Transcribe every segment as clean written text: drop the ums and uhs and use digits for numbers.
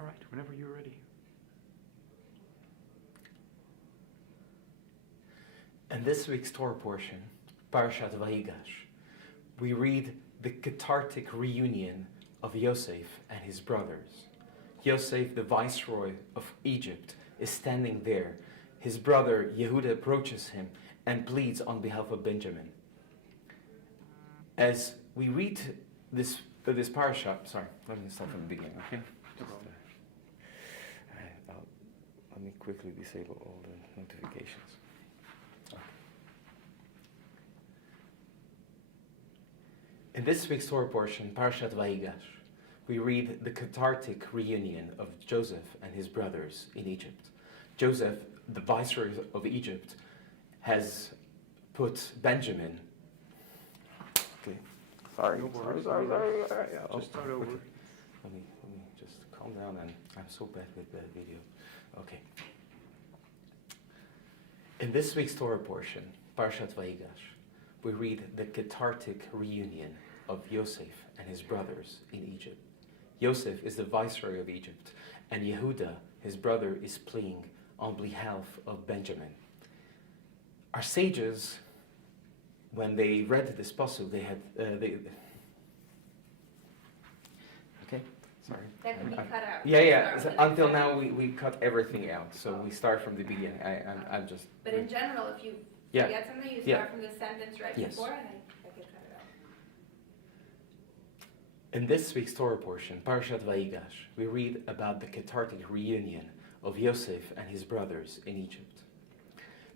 All right, whenever you're ready. In this week's Torah portion, Parashat Vayigash, we read the cathartic reunion of Yosef and his brothers. Yosef, the viceroy of Egypt, is standing there. His brother Yehuda approaches him and pleads on behalf of Benjamin. As we read this parashat, sorry, let me start from the beginning, okay? Let me quickly disable all the notifications. In this week's Torah portion, Parashat Vayigash, we read the cathartic reunion of Joseph and his brothers in Egypt. Joseph, the viceroy of Egypt, has put Benjamin. Okay. Sorry. Just start over. Let me just calm down, and I'm so bad with the video. Okay. In this week's Torah portion, Parashat Vayigash, we read the cathartic reunion of Yosef and his brothers in Egypt. Yosef is the viceroy of Egypt, and Yehuda, his brother, is pleading on behalf of Benjamin. Our sages, when they read this pasuk, they had okay, sorry. That can be cut out. Yeah. So until now, we cut everything out, so we start from the beginning. I'm just. But in general, if you get something, you start from the sentence right before, and I can cut it out. In this week's Torah portion, Parashat Vayigash, we read about the cathartic reunion of Yosef and his brothers in Egypt.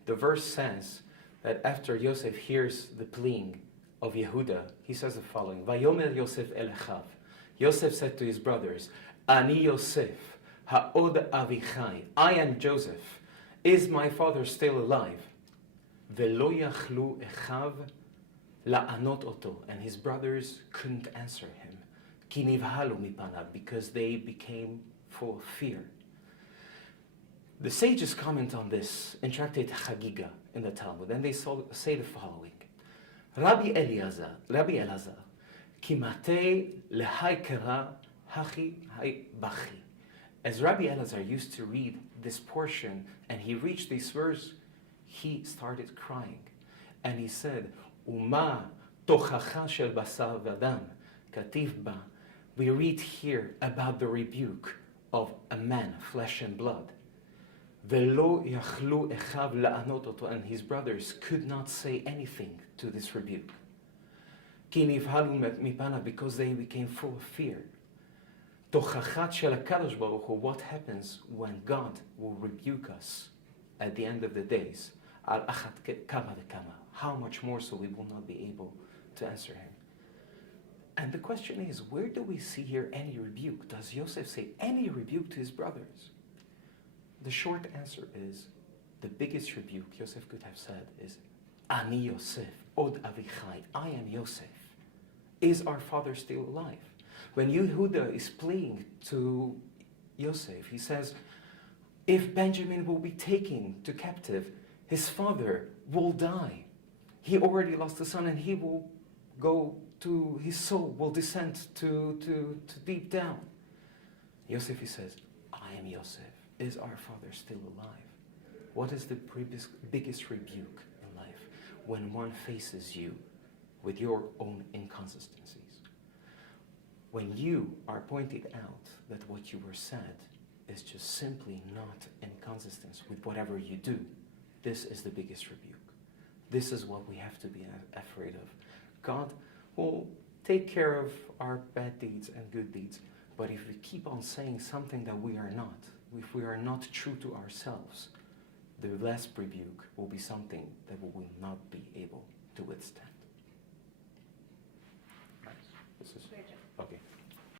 The verse says that after Yosef hears the pleading of Yehuda, he says the following: Vayomer Yosef el Echav. Yosef said to his brothers, Ani Yosef, ha'od avichai. I am Joseph. Is my father still alive? Velo yachlu echav la'anot oto. And his brothers couldn't answer him. Ki nivhalu mipanav, because they became full of fear. The sages comment on this in Tractate Chagiga in the Talmud, and they say the following: Rabbi Elazar, ki matei lehai kera hachi hai bachi. As Rabbi Elazar used to read this portion, and he reached this verse, he started crying, and he said, "Uma tochacha shel basar v'adam kativ ba." We read here about the rebuke of a man, flesh and blood. Velo yachlu echav la'anot oto, and his brothers could not say anything to this rebuke. Ki nivhalu mipana, because they became full of fear. Tochachat shel HaKadosh Baruch Hu, what happens when God will rebuke us at the end of the days? Al achat kama dekama. How much more so we will not be able to answer him? And the question is, where do we see here any rebuke? Does Yosef say any rebuke to his brothers? The short answer is, the biggest rebuke Yosef could have said is, Ani Yosef, od avichai, I am Yosef. Is our father still alive? When Yehuda is pleading to Yosef, he says, if Benjamin will be taken to captive, his father will die. He already lost a son, and he will go to, his soul will descend to deep down. Yosef, he says, I am Yosef. Is our father still alive? What is the biggest rebuke in life? When one faces you with your own inconsistencies. When you are pointed out that what you were said is just simply not in consistence with whatever you do, this is the biggest rebuke. This is what we have to be afraid of. God will take care of our bad deeds and good deeds, but if we keep on saying something that we are not, if we are not true to ourselves, the last rebuke will be something that we will not be able to withstand.